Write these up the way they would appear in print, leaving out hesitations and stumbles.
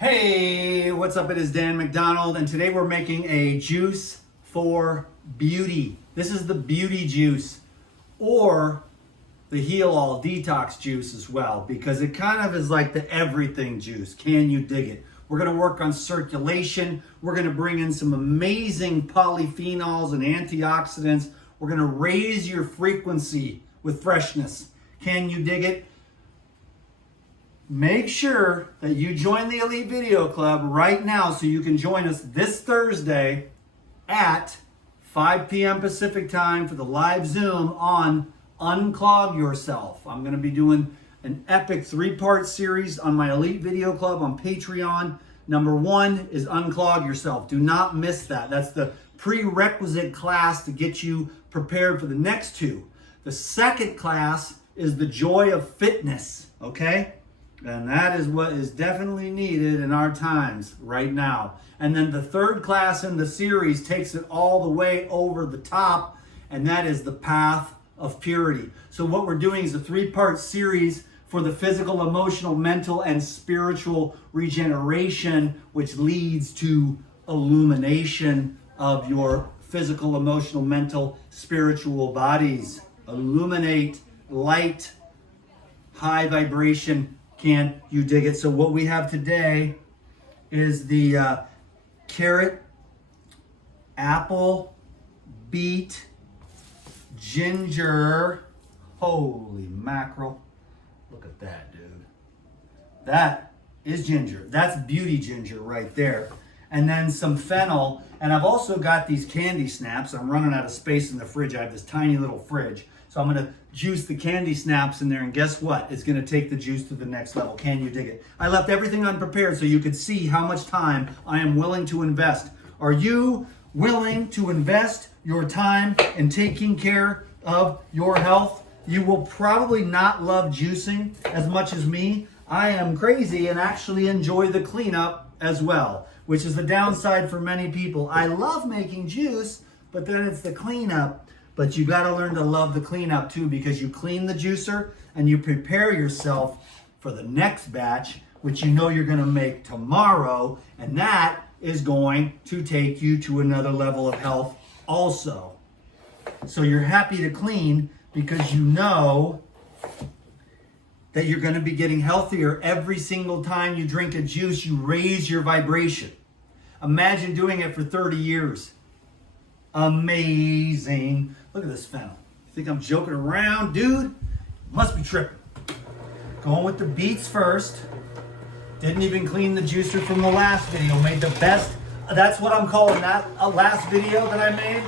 Hey, what's up? It is Dan McDonald, and today we're making a juice for beauty. This is the beauty juice, or the heal all detox juice as well, because it kind of is like the everything juice. Can you dig it? We're going to work on circulation. We're going to bring in some amazing polyphenols and antioxidants. We're going to raise your frequency with freshness. Can you dig it? Make sure that you join the Elite Video Club right now so you can join us this Thursday at 5 p.m. Pacific time for the live Zoom on Unclog Yourself. I'm going to be doing an epic 3-part series on my Elite Video Club on Patreon. Number 1 is Unclog Yourself. Do not miss that. That's the prerequisite class to get you prepared for the next 2. The second class is the Joy of Fitness, okay? And that is what is definitely needed in our times right now. And then the third class in the series takes it all the way over the top, and that is the Path of Purity. So what we're doing is a 3-part series for the physical, emotional, mental, and spiritual regeneration, which leads to illumination of your physical, emotional, mental, spiritual bodies. Illuminate, light, high vibration. Can you dig it? So what we have today is the carrot, apple, beet, ginger. Holy mackerel. Look at that, dude. That is ginger. That's beauty ginger right there. And then some fennel. And I've also got these candy snaps. I'm running out of space in the fridge. I have this tiny little fridge. So I'm going to juice the candy snaps in there, and guess what? It's going to take the juice to the next level. Can you dig it? I left everything unprepared so you could see how much time I am willing to invest. Are you willing to invest your time in taking care of your health? You will probably not love juicing as much as me. I am crazy and actually enjoy the cleanup as well, which is the downside for many people. I love making juice, but then it's the cleanup. But you got to learn to love the cleanup too, because you clean the juicer and you prepare yourself for the next batch, which you know you're going to make tomorrow. And that is going to take you to another level of health also. So you're happy to clean because you know that you're going to be getting healthier every single time you drink a juice. You raise your vibration. Imagine doing it for 30 years. Amazing. Look at this fennel. You think I'm joking around, dude? Must be tripping. Going with the beets first. Didn't even clean the juicer from the last video. Made the best. That's what I'm calling that last video that I made.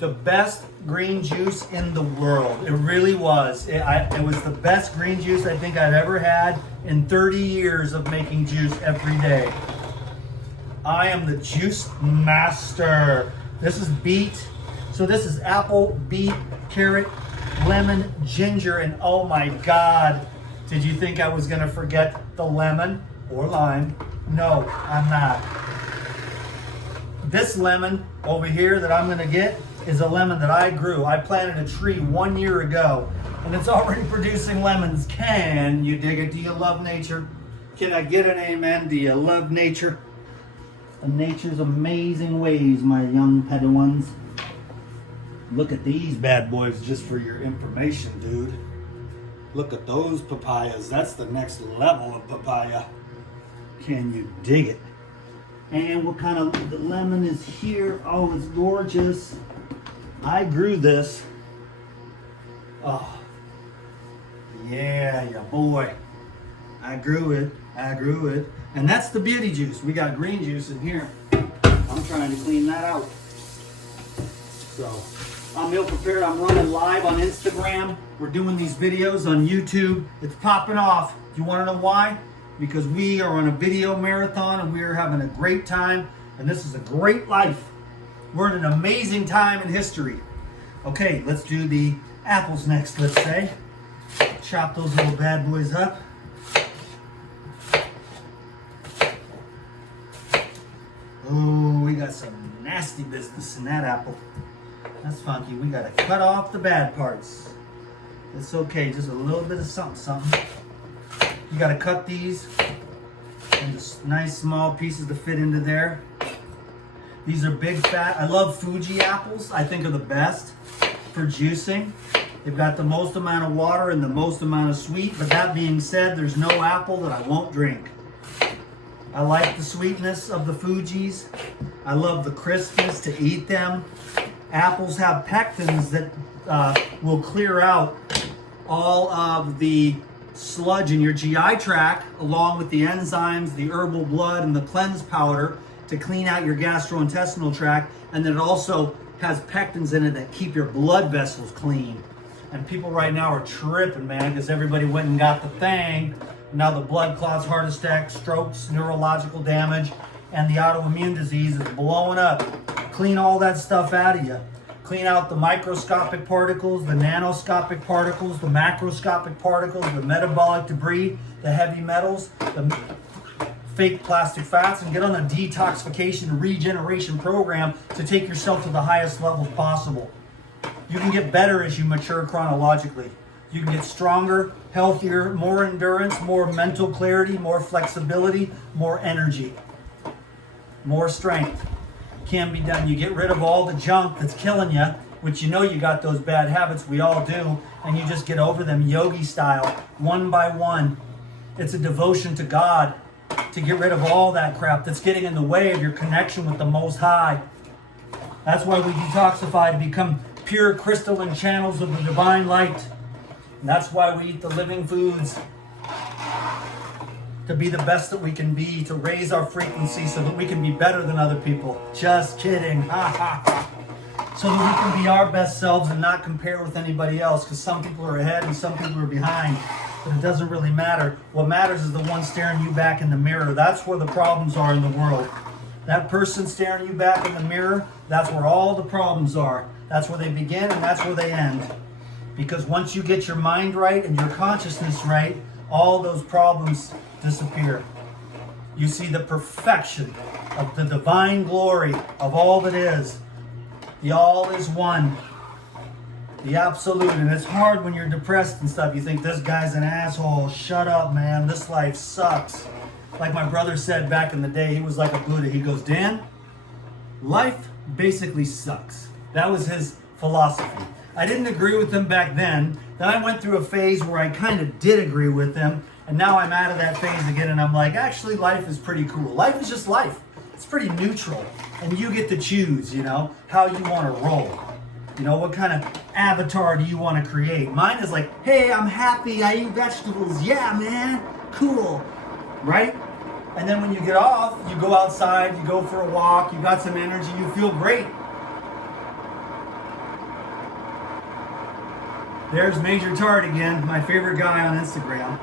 The best green juice in the world. It really was. It was the best green juice I think I've ever had in 30 years of making juice every day. I am the juice master. This is beet. So this is apple, beet, carrot, lemon, ginger, and oh my God. Did you think I was gonna forget the lemon or lime? No, I'm not. This lemon over here that I'm gonna get is a lemon that I grew. I planted a tree 1 year ago and it's already producing lemons. Can you dig it? Do you love nature? Can I get an amen? Do you love nature? And nature's amazing ways, my young Padawans. Look at these bad boys just for your information, dude. Look at those papayas. That's the next level of papaya. Can you dig it? And what kind of the lemon is here? Oh, it's gorgeous. I grew this. Oh, yeah, boy. I grew it. And that's the beauty juice. We got green juice in here. I'm trying to clean that out. So, I'm ill prepared. I'm running live on Instagram. We're doing these videos on YouTube. It's popping off. Do you want to know why? Because we are on a video marathon and we are having a great time. And this is a great life. We're in an amazing time in history. Okay, let's do the apples next, let's say. Chop those little bad boys up. Oh, we got some nasty business in that apple. That's funky. We gotta cut off the bad parts. It's okay, just a little bit of something. You gotta cut these And just nice small pieces to fit into there. These are big fat. I love Fuji apples. I think are the best for juicing. They've got the most amount of water and the most amount of sweet. But that being said, there's no apple that I won't drink. I like the sweetness of the Fujis. I love the crispness to eat them. Apples have pectins that will clear out all of the sludge in your GI tract, along with the enzymes, the herbal blood, and the cleanse powder to clean out your gastrointestinal tract. And then it also has pectins in it that keep your blood vessels clean. And people right now are tripping, man, because everybody went and got the thing. Now the blood clots, heart attacks, strokes, neurological damage, and the autoimmune disease is blowing up. Clean all that stuff out of you. Clean out the microscopic particles, the nanoscopic particles, the macroscopic particles, the metabolic debris, the heavy metals, the fake plastic fats, and get on a detoxification and regeneration program to take yourself to the highest levels possible. You can get better as you mature chronologically. You can get stronger, healthier, more endurance, more mental clarity, more flexibility, more energy, more strength. Can be done. You get rid of all the junk that's killing you, which you know you got those bad habits, we all do, and you just get over them yogi style, one by one. It's a devotion to God to get rid of all that crap that's getting in the way of your connection with the Most High. That's why we detoxify to become pure crystalline channels of the divine light. And that's why we eat the living foods, to be the best that we can be, to raise our frequency so that we can be better than other people. Just kidding. Ha ha ha. So that we can be our best selves and not compare with anybody else, because some people are ahead and some people are behind. But it doesn't really matter. What matters is the one staring you back in the mirror. That's where the problems are in the world. That person staring you back in the mirror, that's where all the problems are. That's where they begin and that's where they end. Because once you get your mind right and your consciousness right, all those problems disappear. You see the perfection of the divine glory of all that is. The all is one. The absolute. And it's hard when you're depressed and stuff. You think, this guy's an asshole. Shut up, man. This life sucks. Like my brother said back in the day, he was like a Buddha. He goes, Dan, life basically sucks. That was his philosophy. I didn't agree with him back then. Then I went through a phase where I kind of did agree with him. And now I'm out of that phase again, and I'm like, actually, life is pretty cool. Life is just life. It's pretty neutral. And you get to choose, how you want to roll. What kind of avatar do you want to create? Mine is like, hey, I'm happy, I eat vegetables. Yeah, man, cool. Right? And then when you get off, you go outside, you go for a walk, you got some energy, you feel great. There's Major Tart again, my favorite guy on Instagram.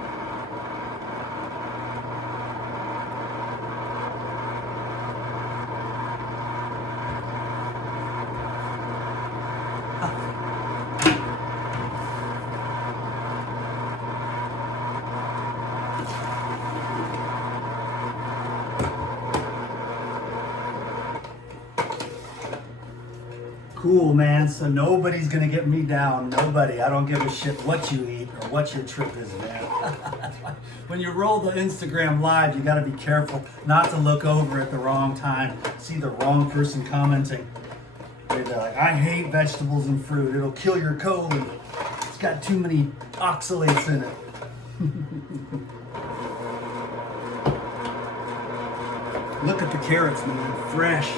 Cool, man. So nobody's gonna get me down. Nobody. I don't give a shit what you eat or what your trip is, man. When you roll the Instagram live, you gotta be careful not to look over at the wrong time, see the wrong person commenting. They're like, I hate vegetables and fruit. It'll kill your colon. It's got too many oxalates in it. Look at the carrots, man. Fresh.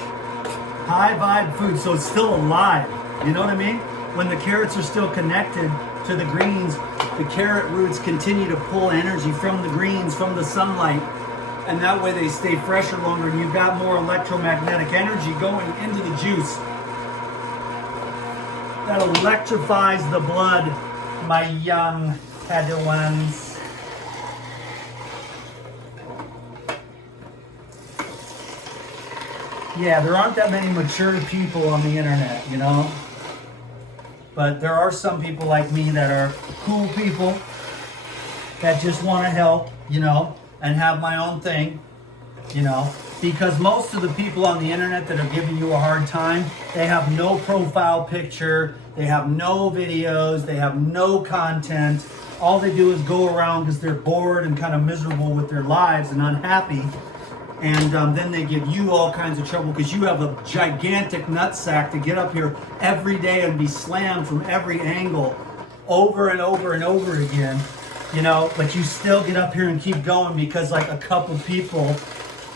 High vibe food, so it's still alive. You know what I mean? When the carrots are still connected to the greens, the carrot roots continue to pull energy from the greens, from the sunlight, and that way they stay fresher longer, and you've got more electromagnetic energy going into the juice. That electrifies the blood, my young Padawans. Yeah, there aren't that many mature people on the internet, But there are some people like me that are cool people that just want to help, and have my own thing, Because most of the people on the internet that are giving you a hard time, they have no profile picture, they have no videos, they have no content, all they do is go around because they're bored and kind of miserable with their lives and unhappy. And then they give you all kinds of trouble because you have a gigantic nutsack to get up here every day and be slammed from every angle over and over and over again, you know, but you still get up here and keep going because like a couple people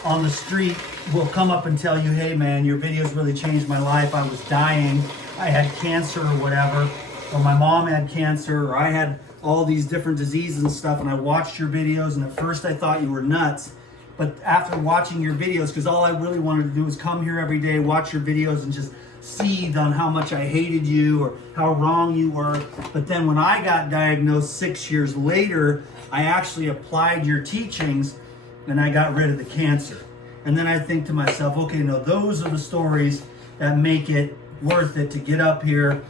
on the street will come up and tell you, hey man, your videos really changed my life. I was dying. I had cancer or whatever, or my mom had cancer, or I had all these different diseases and stuff, and I watched your videos, and at first I thought you were nuts. But after watching your videos, because all I really wanted to do was come here every day, watch your videos, and just seethe on how much I hated you or how wrong you were. But then when I got diagnosed 6 years later, I actually applied your teachings and I got rid of the cancer. And then I think to myself, okay, no, those are the stories that make it worth it to get up here,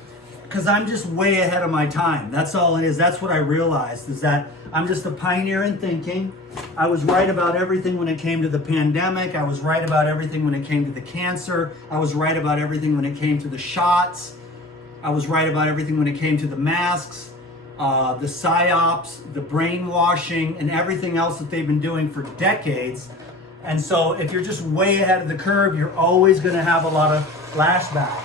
because I'm just way ahead of my time. That's all it is. That's what I realized, is that I'm just a pioneer in thinking. I was right about everything when it came to the pandemic. I was right about everything when it came to the cancer. I was right about everything when it came to the shots. I was right about everything when it came to the masks, the psyops, the brainwashing, and everything else that they've been doing for decades. And so if you're just way ahead of the curve, you're always going to have a lot of flashback.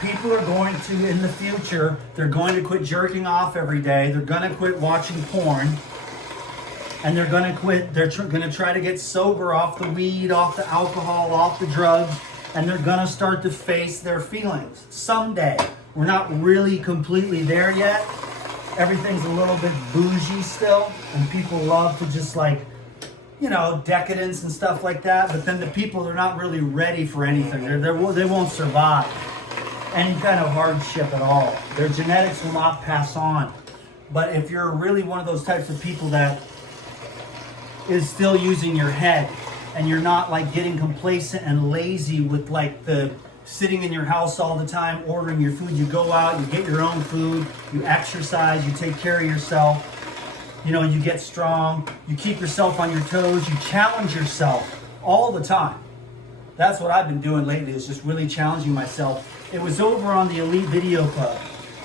People are going to, in the future, they're going to quit jerking off every day. They're going to quit watching porn. And they're going to quit, they're going to try to get sober off the weed, off the alcohol, off the drugs. And they're going to start to face their feelings someday. We're not really completely there yet. Everything's a little bit bougie still. And people love to just like, you know, decadence and stuff like that. But then the people, they're not really ready for anything. They won't survive any kind of hardship at all. Their genetics will not pass on. But if you're really one of those types of people that is still using your head, and you're not like getting complacent and lazy with like the sitting in your house all the time ordering your food, you go out, you get your own food, you exercise, you take care of yourself, you know, you get strong, you keep yourself on your toes, you challenge yourself all the time. That's what I've been doing lately, is just really challenging myself. It was over on the Elite Video Club,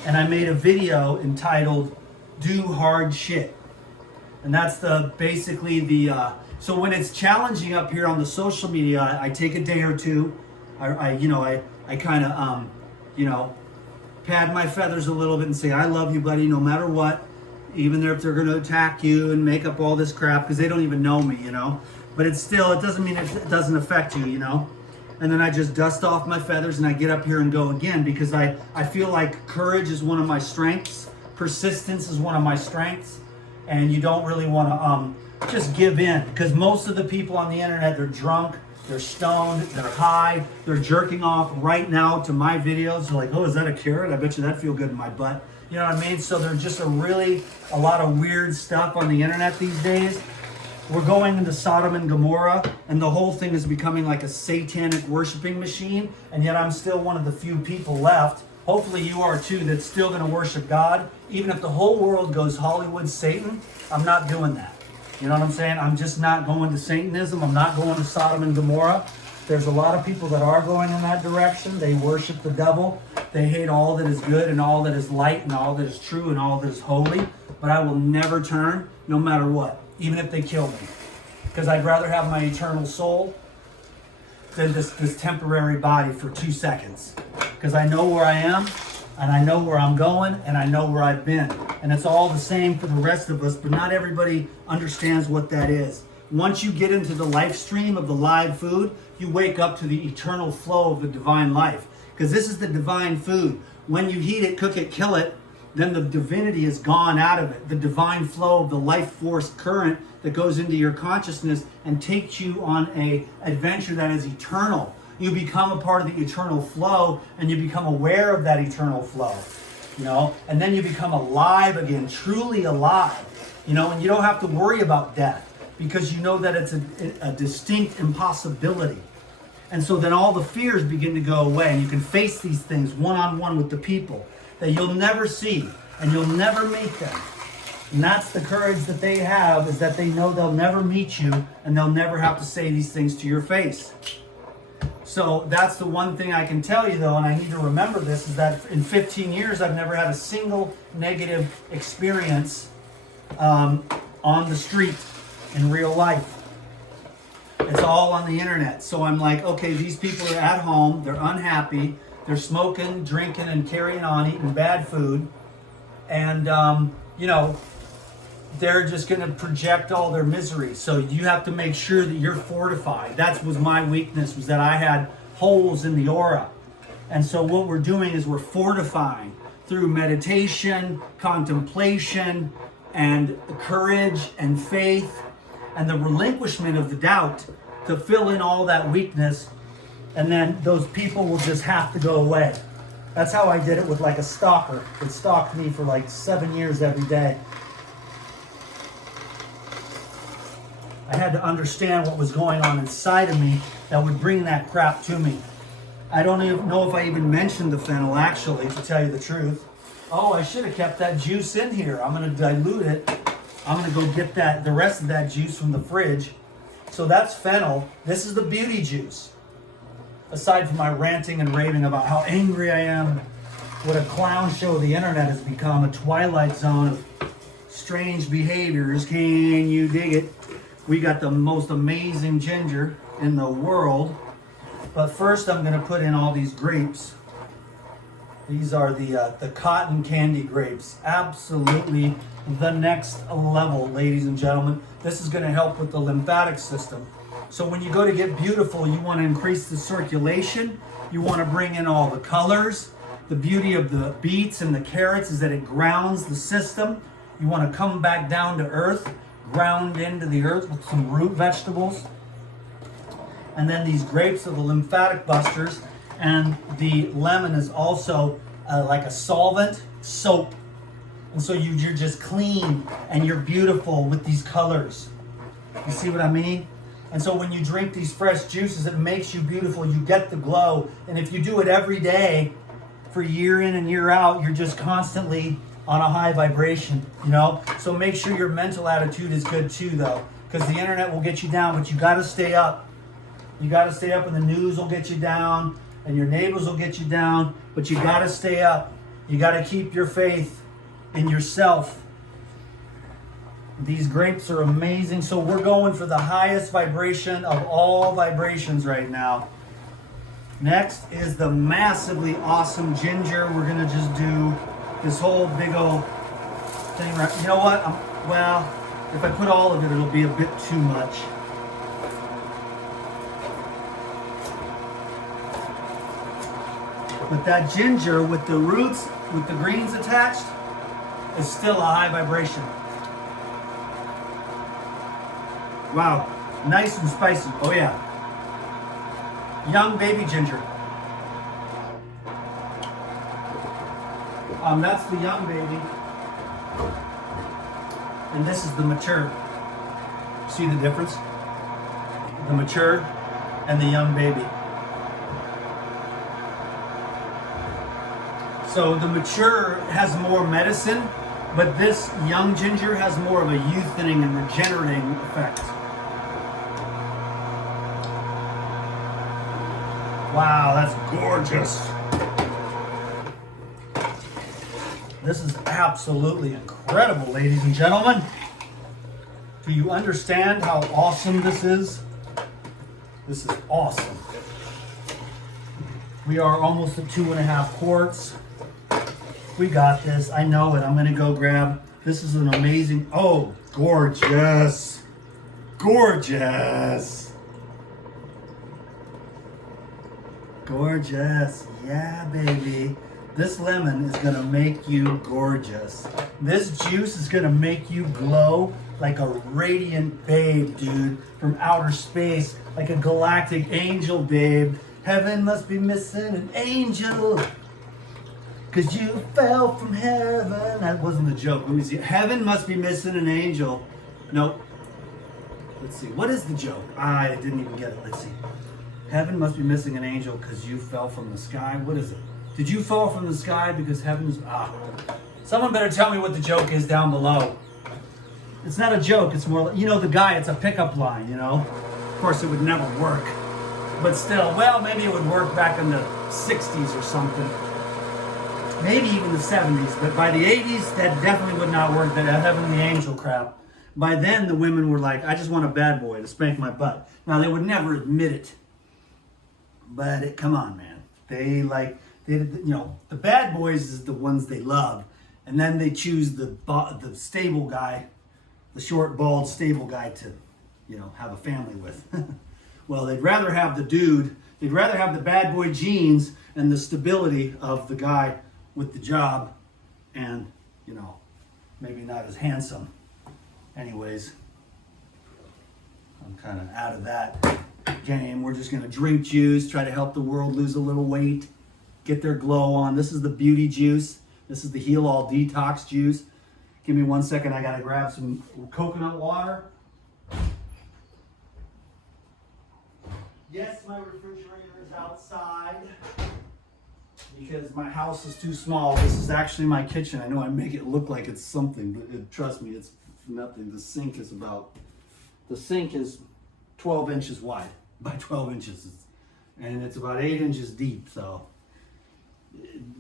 and I made a video entitled "Do Hard Shit," and that's basically the. So when it's challenging up here on the social media, I take a day or two. I kind of you know, pad my feathers a little bit and say, I love you, buddy, no matter what, even if they're going to attack you and make up all this crap because they don't even know me, you know. But it doesn't mean it doesn't affect you, you know. And then I just dust off my feathers and I get up here and go again, because I feel like courage is one of my strengths. Persistence is one of my strengths. And you don't really want to just give in, because most of the people on the internet, they're drunk, they're stoned, they're high, they're jerking off right now to my videos. They're like, oh, is that a carrot? I bet you that feel good in my butt. You know what I mean? So there's just a lot of weird stuff on the internet these days. We're going into Sodom and Gomorrah, and the whole thing is becoming like a satanic worshiping machine, and yet I'm still one of the few people left. Hopefully you are too, that's still going to worship God. Even if the whole world goes Hollywood Satan, I'm not doing that. You know what I'm saying? I'm just not going to Satanism. I'm not going to Sodom and Gomorrah. There's a lot of people that are going in that direction. They worship the devil. They hate all that is good and all that is light and all that is true and all that is holy. But I will never turn, no matter what, even if they kill me. Because I'd rather have my eternal soul than this temporary body for 2 seconds. Because I know where I am, and I know where I'm going, and I know where I've been. And it's all the same for the rest of us, but not everybody understands what that is. Once you get into the life stream of the live food, you wake up to the eternal flow of the divine life. Because this is the divine food. When you heat it, cook it, kill it, then the divinity is gone out of it. The divine flow of the life force current that goes into your consciousness and takes you on an adventure that is eternal. You become a part of the eternal flow, and you become aware of that eternal flow, you know, and then you become alive again, truly alive, you know, and you don't have to worry about death, because you know that it's a distinct impossibility. And so then all the fears begin to go away, and you can face these things one-on-one with the people that you'll never see, and you'll never meet them. And that's the courage that they have, is that they know they'll never meet you, and they'll never have to say these things to your face. So that's the one thing I can tell you, though, and I need to remember this, is that in 15 years, I've never had a single negative experience on the street in real life. It's all on the internet. So I'm like, okay, these people are at home, they're unhappy, they're smoking, drinking, and carrying on, eating bad food. And, you know, they're just going to project all their misery. So you have to make sure that you're fortified. That was my weakness, was that I had holes in the aura. And so what we're doing is we're fortifying through meditation, contemplation, and courage and faith, and the relinquishment of the doubt to fill in all that weakness. And then those people will just have to go away. That's how I did it with like a stalker. It stalked me for like 7 years every day. I had to understand what was going on inside of me that would bring that crap to me. I don't even know if I even mentioned the fennel, actually, to tell you the truth. Oh, I should have kept that juice in here. I'm going to dilute it. I'm going to go get the rest of that juice from the fridge. So that's fennel. This is the beauty juice. Aside from my ranting and raving about how angry I am, what a clown show the internet has become, a twilight zone of strange behaviors. Can you dig it? We got the most amazing ginger in the world. But first I'm going to put in all these grapes. These are the cotton candy grapes. Absolutely the next level, ladies and gentlemen. This is going to help with the lymphatic system. So when you go to get beautiful, you want to increase the circulation. You want to bring in all the colors. The beauty of the beets and the carrots is that it grounds the system. You want to come back down to earth, ground into the earth with some root vegetables. And then these grapes are the lymphatic busters. And the lemon is also like a solvent, soap. And so you're just clean and you're beautiful with these colors. You see what I mean? And so when you drink these fresh juices, it makes you beautiful. You get the glow. And if you do it every day for year in and year out, you're just constantly on a high vibration, you know? So make sure your mental attitude is good too, though, because the internet will get you down, but you got to stay up. You got to stay up, and the news will get you down, and your neighbors will get you down, but you got to stay up. You got to keep your faith in yourself. These grapes are amazing. So we're going for the highest vibration of all vibrations right now. Next is the massively awesome ginger. We're going to just do this whole big old thing right. You know what? Well, if I put all of it, it'll be a bit too much. But that ginger with the roots, with the greens attached, is still a high vibration. Wow, nice and spicy. Oh yeah. Young baby ginger. That's the young baby. And this is the mature. See the difference? The mature and the young baby. So the mature has more medicine, but this young ginger has more of a youthening and regenerating effect. Wow, that's gorgeous. This is absolutely incredible, ladies and gentlemen. Do you understand how awesome this is? This is awesome. We are almost at 2.5 quarts. We got this. I know it. I'm going to go grab. This is an amazing. Oh, gorgeous. Gorgeous. Gorgeous. Yeah, baby. This lemon is going to make you gorgeous. This juice is going to make you glow like a radiant babe, dude, from outer space, like a galactic angel, babe. Heaven must be missing an angel, 'cause you fell from heaven. That wasn't a joke. Let me see. Heaven must be missing an angel. Nope. Let's see. What is the joke? I didn't even get it. Let's see. Heaven must be missing an angel because you fell from the sky. What is it? Did you fall from the sky because heaven's... Someone better tell me what the joke is down below. It's not a joke. It's more... You know the guy, it's a pickup line, you know? Of course, it would never work. But still, well, maybe it would work back in the 60s or something. maybe even the 70s, but by the 80s, that definitely would not work, that heavenly angel crap. By then, the women were like, I just want a bad boy to spank my butt. Now, they would never admit it, but come on, man. They the bad boys is the ones they love, and then they choose the stable guy, the short, bald, stable guy to, have a family with. Well, they'd rather have the dude, they'd rather have the bad boy genes and the stability of the guy with the job and, maybe not as handsome. Anyways, I'm kind of out of that game. We're just going to drink juice, try to help the world lose a little weight, get their glow on. This is the beauty juice. This is the Heal All Detox juice. Give me 1 second. I got to grab some coconut water. Yes, my refrigerator is outside because my house is too small. This is actually my kitchen. I know I make it look like it's something, but trust me, it's nothing. The sink is 12 inches wide by 12 inches, and it's about 8 inches deep. So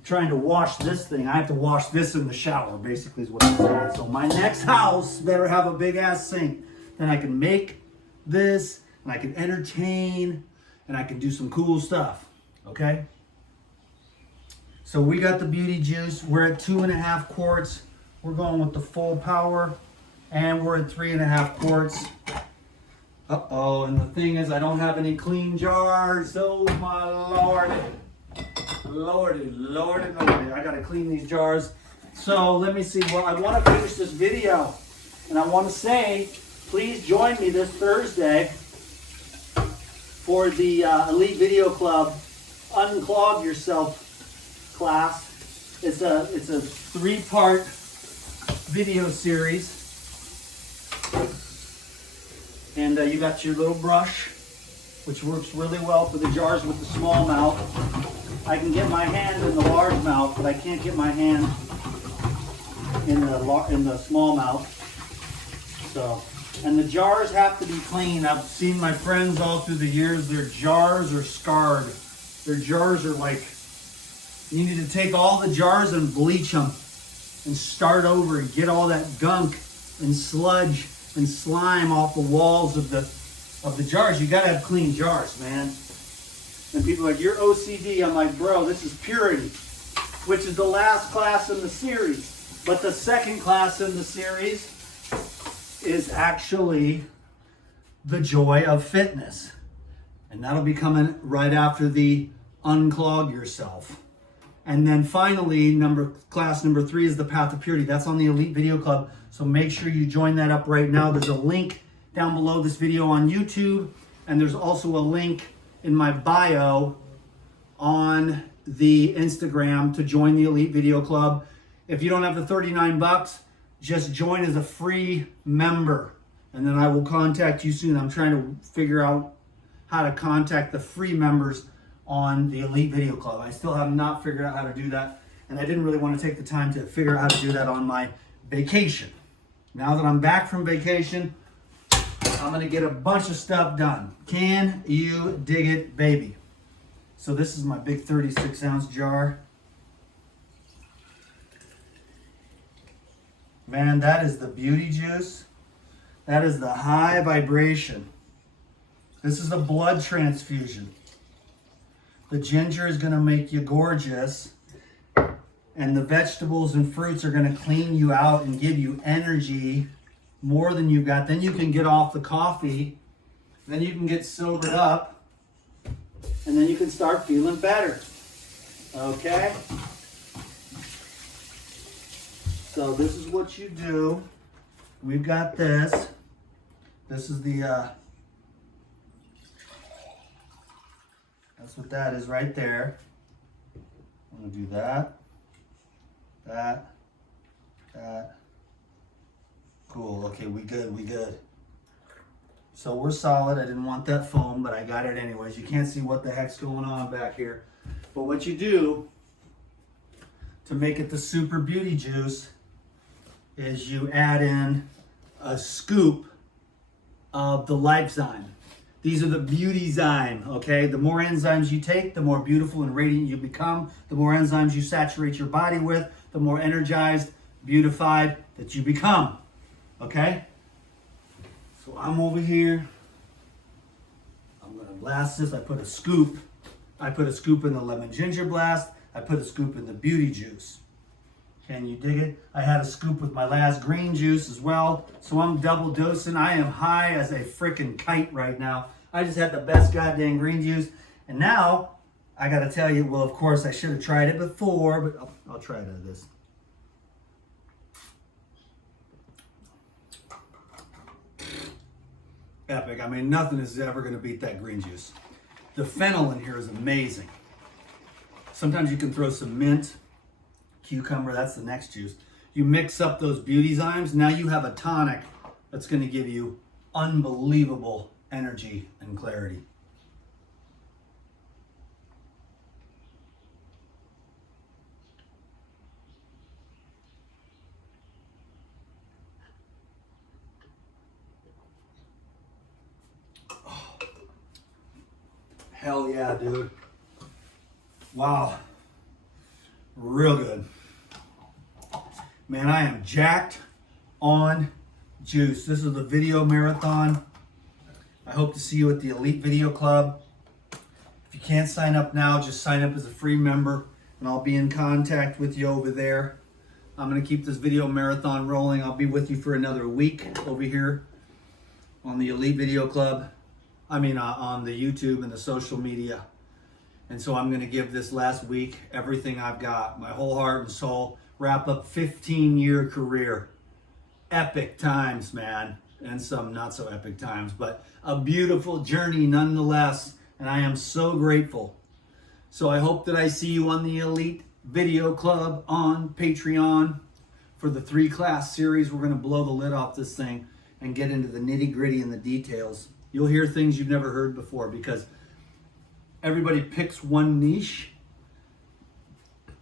trying to wash this thing, I have to wash this in the shower, basically, is what I'm saying. So my next house better have a big ass sink. Then I can make this, and I can entertain, and I can do some cool stuff. Okay? So we got the beauty juice. We're at 2.5 quarts. We're going with the full power, and we're at 3.5 quarts. Uh-oh, and the thing is, I don't have any clean jars. Oh my lordy. Lordy. I gotta clean these jars. So let me see. Well, I want to finish this video, and I want to say, please join me this Thursday for the Elite Video Club Unclog Yourself class. It's a 3-part video series, and you got your little brush, which works really well for the jars with the small mouth. I can get my hand in the large mouth, but I can't get my hand in the small mouth. So, and the jars have to be clean. I've seen my friends all through the years, their jars are scarred. Their jars are like, you need to take all the jars and bleach them and start over and get all that gunk and sludge and slime off the walls of the jars. You gotta have clean jars, man. And people are like, you're OCD. I'm like, bro, this is purity, which is the last class in the series. But the second class in the series is actually the joy of fitness. And that'll be coming right after the unclog yourself. And then finally, class number 3 is the path of purity. That's on the Elite Video Club. So make sure you join that up right now. There's a link down below this video on YouTube. And there's also a link in my bio on the Instagram to join the Elite Video Club. If you don't have the $39, just join as a free member, and then I will contact you soon. I'm trying to figure out how to contact the free members on the Elite Video Club. I still have not figured out how to do that, and I didn't really want to take the time to figure out how to do that on my vacation. Now that I'm back from vacation, I'm going to get a bunch of stuff done. Can you dig it, baby? So this is my big 36-ounce jar. Man, that is the beauty juice. That is the high vibration. This is a blood transfusion. The ginger is going to make you gorgeous. And the vegetables and fruits are going to clean you out and give you energy more than you've got. Then you can get off the coffee. Then you can get sobered up. And then you can start feeling better. Okay? So this is what you do. We've got this. This is the, that's what that is right there. I'm going to do that. That. Cool. Okay, we good. So we're solid. I didn't want that foam, but I got it anyways. You can't see what the heck's going on back here. But what you do to make it the super beauty juice is you add in a scoop of the Lifezyme. These are the beauty zyme, okay? The more enzymes you take, the more beautiful and radiant you become. The more enzymes you saturate your body with, the more energized, beautified that you become, okay? So I'm over here. I'm gonna blast this. I put a scoop in the lemon ginger blast. I put a scoop in the beauty juice. Can you dig it? I had a scoop with my last green juice as well. So I'm double dosing. I am high as a freaking kite right now. I just had the best goddamn green juice. And now, I gotta tell you, well, of course, I should have tried it before, but I'll try it out of this. Epic. I mean, nothing is ever gonna beat that green juice. The fennel in here is amazing. Sometimes you can throw some mint, cucumber, that's the next juice. You mix up those beauty zymes, now you have a tonic that's gonna give you unbelievable energy and clarity. Oh. Hell yeah, dude. Wow. Real good. Man, I am jacked on juice. This is the video marathon. I hope to see you at the Elite Video Club. If you can't sign up now, just sign up as a free member and I'll be in contact with you over there. I'm going to keep this video marathon rolling. I'll be with you for another week over here on the Elite Video Club. on the YouTube and the social media. And so I'm going to give this last week everything I've got, my whole heart and soul, wrap up 15-year career. Epic times, man, and some not so epic times, but a beautiful journey nonetheless, and I am so grateful. So I hope that I see you on the Elite Video Club on Patreon for the 3-class series. We're going to blow the lid off this thing and get into the nitty-gritty and the details. You'll hear things you've never heard before because everybody picks one niche,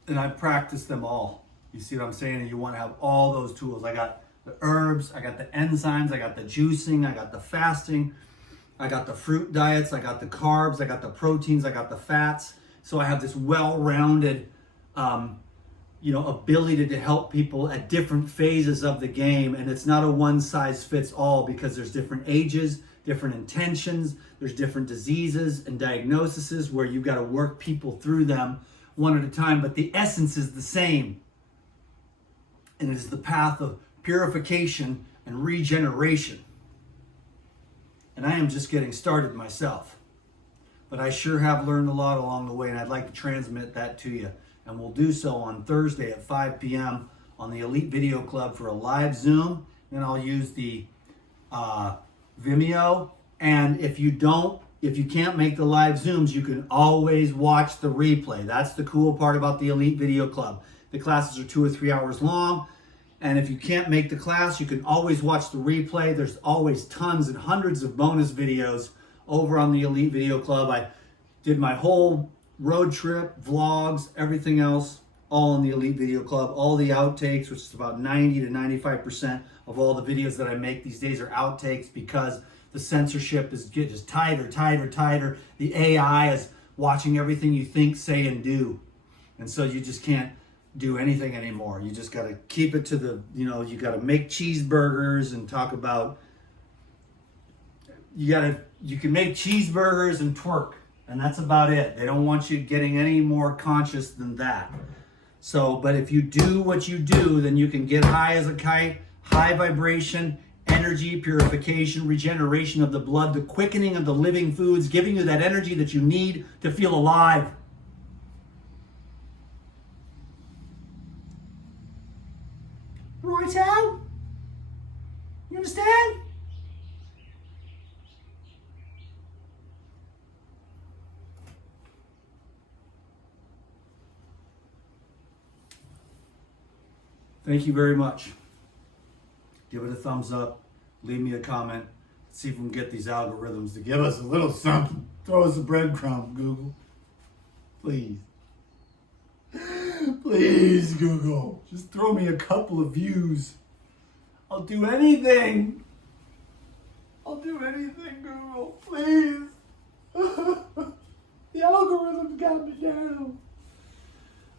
and I practice them all. You see what I'm saying? And you want to have all those tools. I got the herbs, I got the enzymes, I got the juicing, I got the fasting, I got the fruit diets, I got the carbs, I got the proteins, I got the fats. So I have this well-rounded, ability to help people at different phases of the game. And it's not a one-size-fits-all because there's different ages, different intentions, there's different diseases and diagnoses where you've got to work people through them one at a time, but the essence is the same. And it is the path of purification and regeneration. And I am just getting started myself. But I sure have learned a lot along the way, and I'd like to transmit that to you. And we'll do so on Thursday at 5 p.m. on the Elite Video Club for a live Zoom. Then I'll use the Vimeo. And if you can't make the live Zooms, you can always watch the replay. That's the cool part about the Elite Video Club. The classes are 2 or 3 hours long. And if you can't make the class, you can always watch the replay. There's always tons and hundreds of bonus videos over on the Elite Video Club. I did my whole road trip, vlogs, everything else, all in the Elite Video Club. All the outtakes, which is about 90 to 95% of all the videos that I make these days are outtakes because the censorship is just tighter. The AI is watching everything you think, say, and do. And so you just can't do anything anymore. You just got to keep it to the, you got to make cheeseburgers and talk about, you can make cheeseburgers and twerk, and that's about it. They don't want you getting any more conscious than that. So, but if you do what you do, then you can get high as a kite, high vibration, energy, purification, regeneration of the blood, the quickening of the living foods, giving you that energy that you need to feel alive. Right out? You understand? Thank you very much. Give it a thumbs up. Leave me a comment. Let's see if we can get these algorithms to give us a little something. Throw us a breadcrumb, Google. Please. Please, Google. Just throw me a couple of views. I'll do anything. I'll do anything. anything, Google. Please. The algorithm got me down.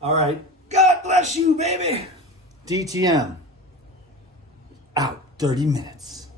All right. God bless you, baby. DTM. Out 30 minutes.